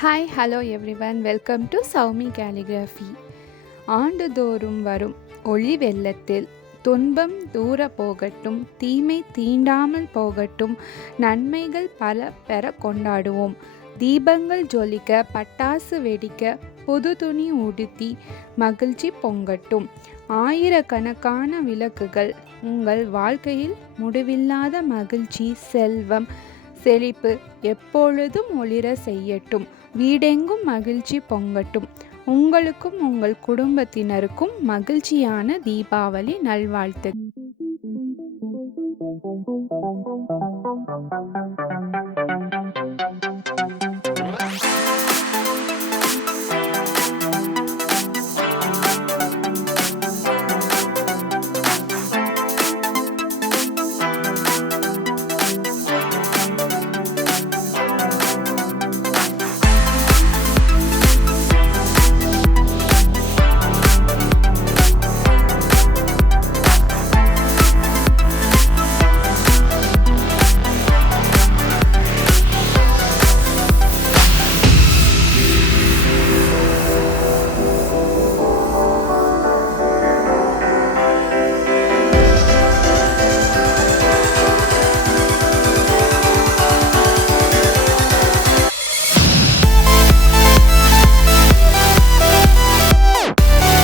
Hi hello everyone, welcome to Soumi calligraphy. ஆண்டுதோறும் வரும் ஒளி வெள்ளத்தில் துன்பம் தூர போகட்டும், தீமை தீண்டாமல் போகட்டும், நன்மைகள் பல பெற கொண்டாடுவோம். தீபங்கள் ஜொலிக்க, பட்டாசு வெடிக்க, புது துணி உடுத்தி மகிழ்ச்சி பொங்கட்டும். ஆயிரக்கணக்கான விளக்குகள் உங்கள் வாழ்க்கையில் முடிவில்லாத மகிழ்ச்சி, செல்வம், செழிப்பு எப்பொழுதும் ஒளிர செய்யட்டும். வீடெங்கும் மகிழ்ச்சி பொங்கட்டும். உங்களுக்கும் உங்கள் குடும்பத்தினருக்கும் மகிழ்ச்சியான தீபாவளி நல்வாழ்த்து.